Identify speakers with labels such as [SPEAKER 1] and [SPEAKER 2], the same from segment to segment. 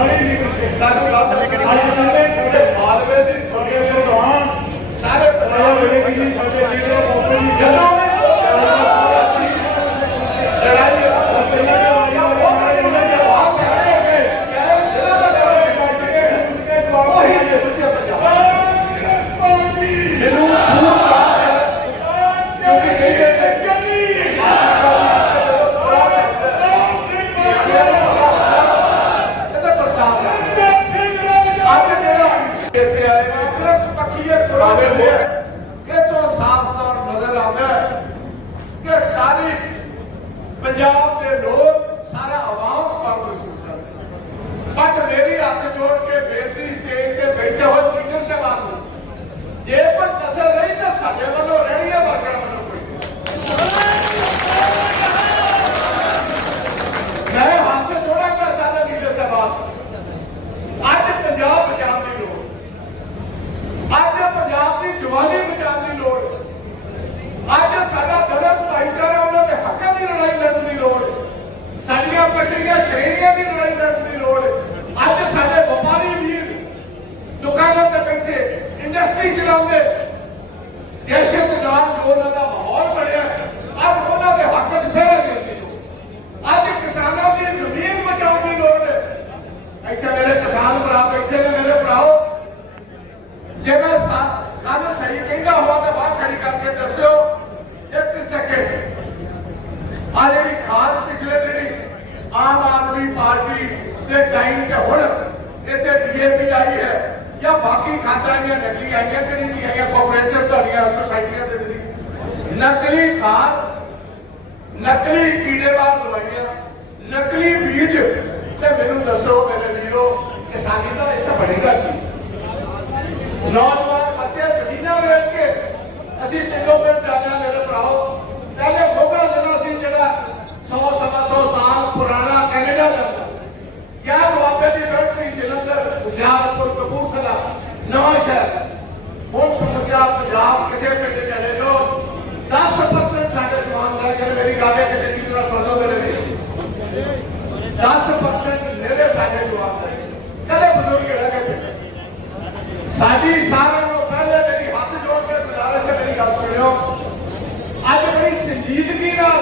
[SPEAKER 1] ਸਾਰੀ ਨਹੀਂ ਕਰਦੇ
[SPEAKER 2] ਤੁਹਾਨੂੰ ਗੱਲ ਦੱਸਣਾ
[SPEAKER 1] ਅੱਜ ਕੱਲ੍ਹ
[SPEAKER 2] ਤੁਹਾਡੇ ਮਾਲਵੇ ਦੀ
[SPEAKER 1] ਤੁਹਾਡੇ ਪ੍ਰਧਾਨ
[SPEAKER 2] ਸਾਰੇ
[SPEAKER 1] ਆਇਆ
[SPEAKER 2] ਪੰਜਾਬ
[SPEAKER 1] ਵੇਲੇ
[SPEAKER 2] ਦੇ
[SPEAKER 1] ਕੀ ਸਾਡੇ ਲੀਡਰ ਮੌਕੇ ਦੀ
[SPEAKER 2] ਜਦੋਂ ਵੀ ਲੜਾਈ
[SPEAKER 1] ਪਹਿਲਾਂ ਦੇ ਵਾਰੀਆਂ ਉਹਨਾਂ ਦੇ ਉਹਨਾਂ ਦੇ
[SPEAKER 2] ਆ ਸਾਰੇ ਹੋ ਗਏ ਇਹ ਸਿਰਾ ਦਾ ਦਰਵਾਜ਼ੇ ਕੱਟ ਕੇ ਉਹੀ ਸੋਚਿਆ ਪੰਜਾਬ ਮੈਨੂੰ ਖੂਬ ਆਸ ਹੈ ਕਿਉਂਕਿ ਕਹਿੰਦੇ ਨੇ ਇਹ ਤਾਂ ਪ੍ਰਸਾਦ ਹੈ ਅੱਜ ਜਿਹੜਾ ਇੱਥੇ ਆਏ ਨੇ ਦਰਸ ਪੱਖੀਏ ਪੁਰਾਣੇ ਇਹ ਤੋਂ ਸਾਫ਼ ਤੌਰ ਨਜ਼ਰ ਆਉਂਦਾ ਹੈ ਕਿ ਸਾਰੀ ਪੰਜਾਬ ਦੇ ਲੋਕ ਸਾਰਾ ਆਵਾਮ ਕਾਂਗਰਸ ਨੂੰ। ਚਾਹੁੰਦਾ ਮੇਰੀ ਹੱਥ ਜੋੜ ਕੇ ਬੇਨਤੀ, ਸਟੇਜ ਤੇ ਬੈਠੇ ਹੋਏ ਲੀਡਰ ਸਾਹਿਬਾਨ ਨੂੰ, ਜੇ ਕੋਈ ਕਸਰ ਨਹੀਂ ਤਾਂ ਸਾਡੇ ਵੱਲੋਂ ਰਹਿਣੀ ਹੈ ਵਰਕਰਾਂ ਵੱਲੋਂ ਕੋਈ ਮੈਂ ਹੱਥ ਜੋੜਾਂਗਾ ਸਾਰੇ ਲੀਡਰ ਸਾਹਿਬਾਨ ਅੱਜ ਪੰਜਾਬ ਬਚਾਉਣ ਦੀ ਲੋੜ ਅੱਜ ਪੰਜਾਬ ਦੀ ਜਵਾਨੀ ਬਚਾਉਣ ਦੀ ਲੋੜ ਅੱਜ ਸਾਡਾ ਦਰਦ ਭਾਈਚਾਰਾ ਉਹਨਾਂ ਦੇ ਹੱਕਾਂ ਦੀ ਲੜਾਈ ਲੜਨ ਦੀ ਲੋੜ ਸਾਡੀਆਂ ਪਛੜੀਆਂ ਸ਼੍ਰੇਣੀਆਂ ਲੜਾਈ ਲੜਨ ਦੀ ਲੋੜ ਅੱਜ ਸਾਡੇ ਵਪਾਰੀ ਵੀਰ ਦੁਕਾਨਾਂ ਤੇ ਬੈਠੇ ਇੰਡਸਟਰੀ ਚਲਾਉਂਦੇ ਦਹਿਸ਼ਤ ਨਾਲ ਜੋ ਦਾ ਮਾਹੌਲ ਬਣਿਆ ਅੱਜ ਉਹਨਾਂ ਦੇ ਹੱਕ 'ਚ ਫੇਰ ਗਿਰ ਦੀ ਲੋੜ ਅੱਜ ਕਿਸਾਨਾਂ ਦੀ ਜ਼ਮੀਨ ਬਚਾਉਣ ਦੀ ਲੋੜ ਹੈ ਇੱਥੇ ਮੇਰੇ ਕਿਸਾਨ ਭਰਾ ਬੈਠੇ ਨੇ ਮੇਰੇ ਭਰਾਓ ਜੇ ਮੈਂ ਗੱਲ ਸਹੀ ਕਹਿੰਦਾ ਹੋਵਾਂ ਤਾਂ ਬਾਹਰ ਖੜੀ ਕਰਕੇ ਦੱਸਿਓ ਇੱਕ ਸੈਕਿੰਡ ਆ ਜਿਹੜੀ ਖਾਦ ਪਿਛਲੇ ਜਿਹੜੀ ਆਮ ਆਦਮੀ ਪਾਰਟੀ ਦੇ ਟਾਈਮ ਹੁਣ ਇੱਥੇ ਡੀਏਪੀ ਆਈ ਹੈ, ਜਾਂ ਬਾਕੀ ਖਾਦਾਂ ਦੀਆਂ ਨਕਲੀ ਆਈਆਂ, ਕਿਹੜੀ ਨਹੀਂ ਆਈਆਂ ਕੋਆਪਰੇਟਿਵ ਤੁਹਾਡੀਆਂ ਸੁਸਾਇਟੀਆਂ ਦੇ ਜਿਹੜੀ ਨਕਲੀ ਖਾਦ, ਨਕਲੀ ਕੀੜੇਮਾਰ ਦਵਾਈਆਂ, ਨਕਲੀ ਬੀਜ। ਤੇ ਮੈਨੂੰ ਦੱਸੋ ਮੇਰੇ ਵੀਰੋ, ਕਿਸਾਨੀ ਦਾ ਇਹ ਬਣੇਗਾ ਕੀ? ਨੌਜਵਾਨ ਬੱਚੇ ਜ਼ਮੀਨਾਂ ਵੇਚ ਕੇ ਅਸੀਂ ਪਿੰਡੋਂ ਪਿੰਡ ਜਾਂਦੇ ਹਾਂ ਮੇਰੇ ਭਰਾਓ ਪਹਿਲੇ ਮੋਗਾ ਜ਼ਿਲ੍ਹਾ ਸੀ ਜਿਹੜਾ 100 ਸਵਾ 100 ਸਾਲ ਪੁਰਾਣਾ ਕੈਨੇਡਾ ਜਾਂਦਾ ਕਿਆ ਦੁਆਬੇ ਦੀ ਬੈਠ ਸੀ ਜਲੰਧਰ ਹੁਸ਼ਿਆਰਪੁਰ ਕਪੂਰਥਲਾ ਨਵਾਂ ਸ਼ਹਿਰ ਹੁਣ ਸਮੁੱਚਾ ਪੰਜਾਬ ਕਿਸੇ ਪਿੰਡ ਚਲੇ ਜਾਓ 10% ਸਾਡੇ ਜਵਾਨ ਰਹਿ ਗਏ ਮੇਰੀ ਗੱਲ ਹੈ ਕਿ 10% ਨੇੜੇ ਸਾਡੇ ਜਵਾਨ ਰਹਿ ਗਏ ਕਦੇ ਬਜ਼ੁਰਗ ਰਹਿ ਗਏ ਪਿੰਡ ਸਾਡੀ ਸਾਰਿਆਂ ਨੂੰ ਪਹਿਲੇ ਮੇਰੀ ਹੱਥ ਜੋੜ ਕੇ ਗੁਜ਼ਾਰਿਸ਼ ਹੈ, ਮੇਰੀ ਅੱਜ ਬੜੀ ਸੰਜੀਦਗੀ ਨਾਲ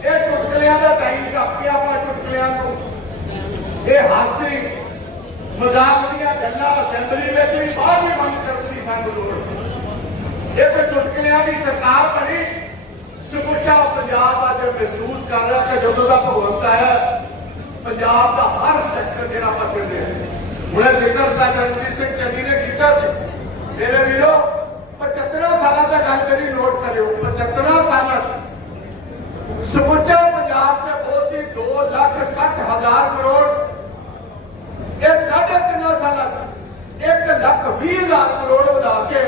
[SPEAKER 2] ਇਹ ਚੁਟਕਲਿਆਂ ਦਾ ਟਾਈਮ ਕੱਪ ਗਿਆ ਆਪਾਂ ਚੁਟਕਲਿਆਂ ਨੂੰ ਇਹ ਹਾਸੀ, ਮਜ਼ਾਕ ਦੀਆਂ ਗੱਲਾਂ ਅਸੈਂਬਲੀ ਵਿੱਚ ਵੀ ਬਾਹਰ ਵੀ ਮੰਗ ਕਰਨ ਦੀ ਸਾਨੂੰ ਲੋੜ ਹੈ। ਇਹ ਤਾਂ ਚੁਟਕਲਿਆਂ ਦੀ ਸਰਕਾਰ ਬਣੀ ਸਮੁੱਚਾ ਪੰਜਾਬ ਅੱਜ ਮਹਿਸੂਸ ਕਰ ਰਿਹਾ ਕਿ ਜਦੋਂ ਦਾ ਭਗਵੰਤ ਆਇਆ ਪੰਜਾਬ ਦਾ ਹਰ ਸੈਕਟਰ ਜਿਹੜਾ ਪਾਸੇ ਦੇ ਹੁਣੇ ਜ਼ਿਕਰ ਸਾ ਜਗਜੀਤ ਸਿੰਘ ਚੰਨੀ ਨੇ ਕੀਤਾ ਸੀ ਮੇਰੇ ਵੀਰੋ 75 ਸਾਲਾਂ ਤੱਕ ਗੱਲ ਕਰੀ ਨੋਟ ਕਰਿਓ 75 ਸਾਲਾਂ ਸਮੁੱਚਾ ਪੰਜਾਬ ਤੇ ਬਹੁਤ ਸੀ 2 ਲੱਖ 60 ਹਜ਼ਾਰ ਕਰੋੜ ਇਹ ਸਾਢੇ ਤਿੰਨ ਸਾਲਾਂ ਚ 1 ਲੱਖ 20 ਹਜ਼ਾਰ ਕਰੋੜ ਵਧਾ ਕੇ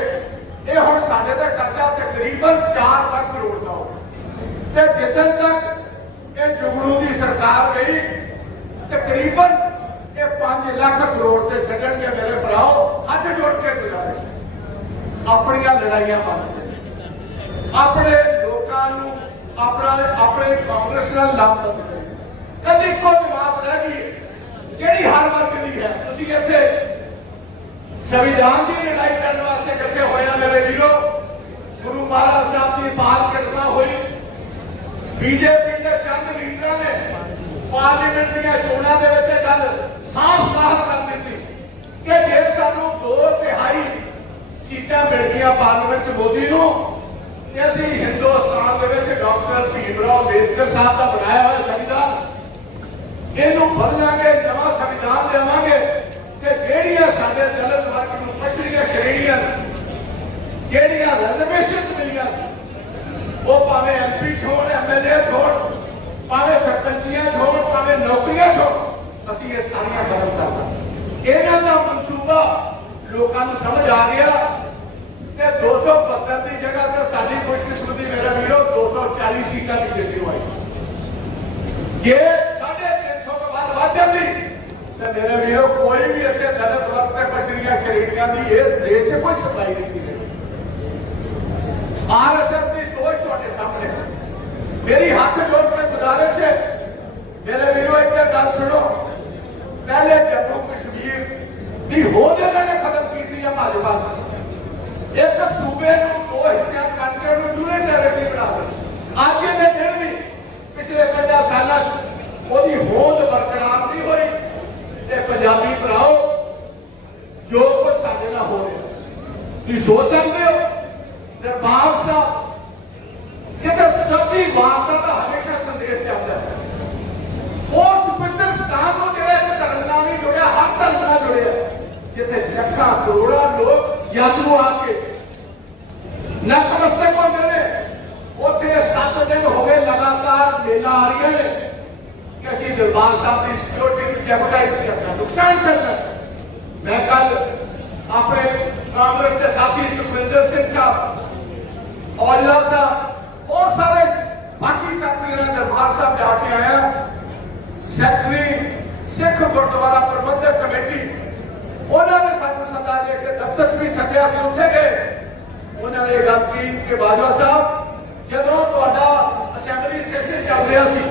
[SPEAKER 2] ਇਹ ਹੁਣ ਸਾਡੇ ਦਾ ਕਰਜ਼ਾ ਤਕਰੀਬਨ 4 ਲੱਖ ਕਰੋੜ ਦਾ ਹੋ ਤੇ ਜਿੱਦਣ ਤੱਕ ਇਹ ਜੁਗਨੂ ਦੀ ਸਰਕਾਰ ਗਈ, ਤਕਰੀਬਨ ਇਹ 5 ਲੱਖ ਕਰੋੜ ਤੇ ਛੱਡਣਗੇ ਮੇਰੇ ਭਰਾਓ, ਹੱਥ ਜੋੜ ਕੇ ਗੁਜ਼ਾਰਿਸ਼। ਆਪਣੀਆਂ ਲੜਾਈਆਂ ਬੰਦ ਆਪਣੇ ਲੋਕਾਂ ਨੂੰ, ਆਪਣਾ, ਆਪਣੇ ਕਾਂਗਰਸ ਨਾਲ ਲਾਭਬੰਦ ਕਰੋ ਕੱਲੀ ਕੋ ਜਵਾਬ ਰਹਿ ਗਈ ਜਿਹੜੀ ਹਰ ਵਰਗ ਦੀ ਹੈ, ਤੁਸੀਂ ਇੱਥੇ ਸੰਵਿਧਾਨ ਦੀ ਲੜਾਈ ਕਰਨ ਵਾਸਤੇ ਇਕੱਠੇ ਹੋਏ ਆ ਮੇਰੇ ਵੀਰੋ, ਗੁਰੂ ਮਹਾਰਾਜ ਸਾਹਿਬ ਦੀ ਬਾਲ ਕਿਰਪਾ ਹੋਈ। ਬੀਜੇਪੀ ਦੇ ਚੰਦ ਲੀਡਰਾਂ ਨੇ ਪਾਰਲੀਮੈਂਟ ਦੀਆਂ ਚੋਣਾਂ ਦੇ ਵਿੱਚ ਇਹ ਗੱਲ ਸਾਫ਼-ਸਾਫ਼ ਕਰ ਦਿੱਤੀ ਕਿ ਜੇ ਸਾਨੂੰ ਦੋ ਤਿਹਾਈ ਸੀਟਾਂ ਮਿਲ ਗਈਆਂ ਪਾਰਲੀਮੈਂਟ 'ਚ ਮੋਦੀ ਨੂੰ, ਤੇ ਅਸੀਂ ਹਿੰਦੁਸਤਾਨ ਦੇ ਵਿੱਚ ਡਾਕਟਰ ਭੀਮ ਰਾਓ ਅੰਬੇਦਕਰ ਸਾਹਿਬ ਦਾ ਬਣਾਇਆ ਹੋਇਆ ਸੰਵਿਧਾਨ, ਇਹਨੂੰ ਬਦਲਾਂਗੇ, ਨਵਾਂ ਸੰਵਿਧਾਨ ਦੇਵਾਂਗੇ ਤੇ ਜਿਹੜੀਆਂ ਸਾਡੇ ਦਲਿਤ ਵਰਗ ਨੂੰ ਪਛੜੀਆਂ ਸ਼੍ਰੇਣੀਆਂ ਜਿਹੜੀਆਂ ਰਿਜ਼ਰਵੇਸ਼ਨਸ ਮਿਲੀਆਂ ਸੀ, ਉਹ ਭਾਵੇਂ ਐਮਪੀ ਛੋੜ ਐਮਐਲਏ ਛੋੜ, ਭਾਵੇਂ ਸਰਪੰਚੀਆਂ ਛੋੜ, ਭਾਵੇਂ ਨੌਕਰੀਆਂ ਛੋੜ, ਅਸੀਂ ਇਹ ਸਾਰੀਆਂ ਖਤਮ ਕਰਨਾ ਇਹਨਾਂ ਦਾ ਮਨਸੂਬਾ ਲੋਕਾਂ ਨੂੰ ਸਮਝ ਆ ਗਿਆ ਤੇ 272 ਦੀ ਜਗ੍ਹਾ ਤੇ ਸਾਡੀ ਖੁਸ਼ਕਿਸਮਤੀ ਮੇਰੇ ਵੀਰੋ 240 ਸੀਟਾਂ ਦੀ ਜਿੱਤੀ ਹੋਈ। ਜੇ 350 ਤੋਂ ਵੱਧ ਵੱਧ ਜਾਂਦੀ, ਤੇ ਮੇਰੇ ਵੀਰੋ, ਕੋਈ ਵੀ ਇੱਥੇ ਗਲਤ ਵਰਗ ਤੇ ਪਛੜੀਆਂ ਸ਼੍ਰੇਣੀਆਂ ਦੀ ਇਸ ਦੇਸ਼ 'ਚ ਕੋਈ ਸਪਲਾਈ ਨਹੀਂ ਸੀ ਆਰਐਸਐਸ ਦੀ ਸੋਚ ਤੁਹਾਡੇ ਸਾਹਮਣੇ ਮੇਰੀ ਹੱਥ ਜੋੜ ਕੇ ਗੁਜ਼ਾਰਿਸ਼ ਹੈ ਮੇਰੇ ਵੀਰੋ ਇੱਕ ਗੱਲ ਸੁਣੋ ਪਹਿਲੇ ਜੰਮੂ ਕਸ਼ਮੀਰ ਦੀ ਹੋਂਦ ਇਹਨਾਂ ਨੇ ਖਤਮ ਕੀਤੀ ਹੈ ਭਾਜਪਾ ਇੱਕ ਸੂਬੇ ਨੂੰ ਦੋ ਹਿੱਸਿਆਂ 'ਚ ਵੰਡ ਉਹਨੂੰ ਯੂਨਿਟ ਟੈਰੀਟਰੀ ਬਣਾ ਦਿੱਤਾ ਅੱਜ ਦੇ ਦਿਨ ਵੀ ਪਿਛਲੇ 50 ਸਾਲਾਂ 'ਚ ਉਹਦੀ ਹੋਂਦ ਬਰਕਰਾਰ ਨਹੀਂ ਹੋਈ ਤੇ ਪੰਜਾਬੀ ਭਰਾਓ ਜੋ ਕੁਝ ਸਾਡੇ ਨਾਲ ਹੋ ਰਿਹਾ ਤੁਸੀਂ ਸੋਚ ਸਕਦੇ ਹੋ ਦਰਬਾਰ ਸਾਹਿਬ ਕਿਤੇ ਸਭੀ ਵਾਰਤਾ ਦਾ ਹਮੇਸ਼ਾ ਸੰਦੇਸ਼ ਜਾਂਦਾ ਹੈ ਉਸ ਪਿੰਡਰ ਸਥਾਨ ਨੂੰ ਜਿਹੜਾ ਇੱਕ ਧਰਮ ਨਾਲ ਨਹੀਂ ਜੁੜਿਆ ਹਰ ਧਰਮ ਨਾਲ ਜੁੜਿਆ ਜਿੱਥੇ ਲੱਖਾਂ ਕਰੋੜਾਂ ਲੋਕ ਯਾਤਰੂ ਆ ਕੇ ਨਤਮਸਤਕ ਹੁੰਦੇ ਨੇ ਉੱਥੇ 7 ਦਿਨ ਹੋ ਗਏ ਲਗਾਤਾਰ ਮੇਲਾ ਆ ਰਹੀਆਂ ਨੇ ਕਿ ਅਸੀਂ ਦਰਬਾਰ ਸਾਹਿਬ ਦੀ ਸਿਕਿਉਰਿਟੀ ਨੂੰ ਜੈਪਟਾਈਜ਼ ਕਰਨਾ ਨੁਕਸਾਨ ਕਰਨਾ ਮੈਂ ਕੱਲ ਆਪਣੇ ਕਾਂਗਰਸ ਦੇ ਸਾਥੀ ਸੁਖਵਿੰਦਰ ਸਿੰਘ ਸਾਹਿਬ ਔਜਲਾ ਸਾਹਿਬ ਬਹੁਤ ਸਾਰੇ ਬਾਕੀ ਸਾਥੀਆਂ ਨੇ ਦਰਬਾਰ ਸਾਹਿਬ ਜਾ ਕੇ ਆਇਆ ਸੈਕਟਰੀ ਸਿੱਖ ਗੁਰਦੁਆਰਾ ਪ੍ਰਬੰਧਕ ਕਮੇਟੀ ਉਹਨਾਂ ਨੇ ਸਾਨੂੰ ਸੱਦਾ ਦੇ ਕੇ ਦਫ਼ਤਰ 'ਚ ਵੀ ਸੱਦਿਆ ਸੀ, ਉੱਥੇ ਗਏ। ਉਹਨਾਂ ਨੇ ਇਹ ਗੱਲ ਕੀਤੀ ਕਿ ਬਾਜਵਾ ਸਾਹਿਬ, ਜਦੋਂ ਤੁਹਾਡਾ ਅਸੈਂਬਲੀ ਸੈਸ਼ਨ ਚੱਲ ਰਿਹਾ ਸੀ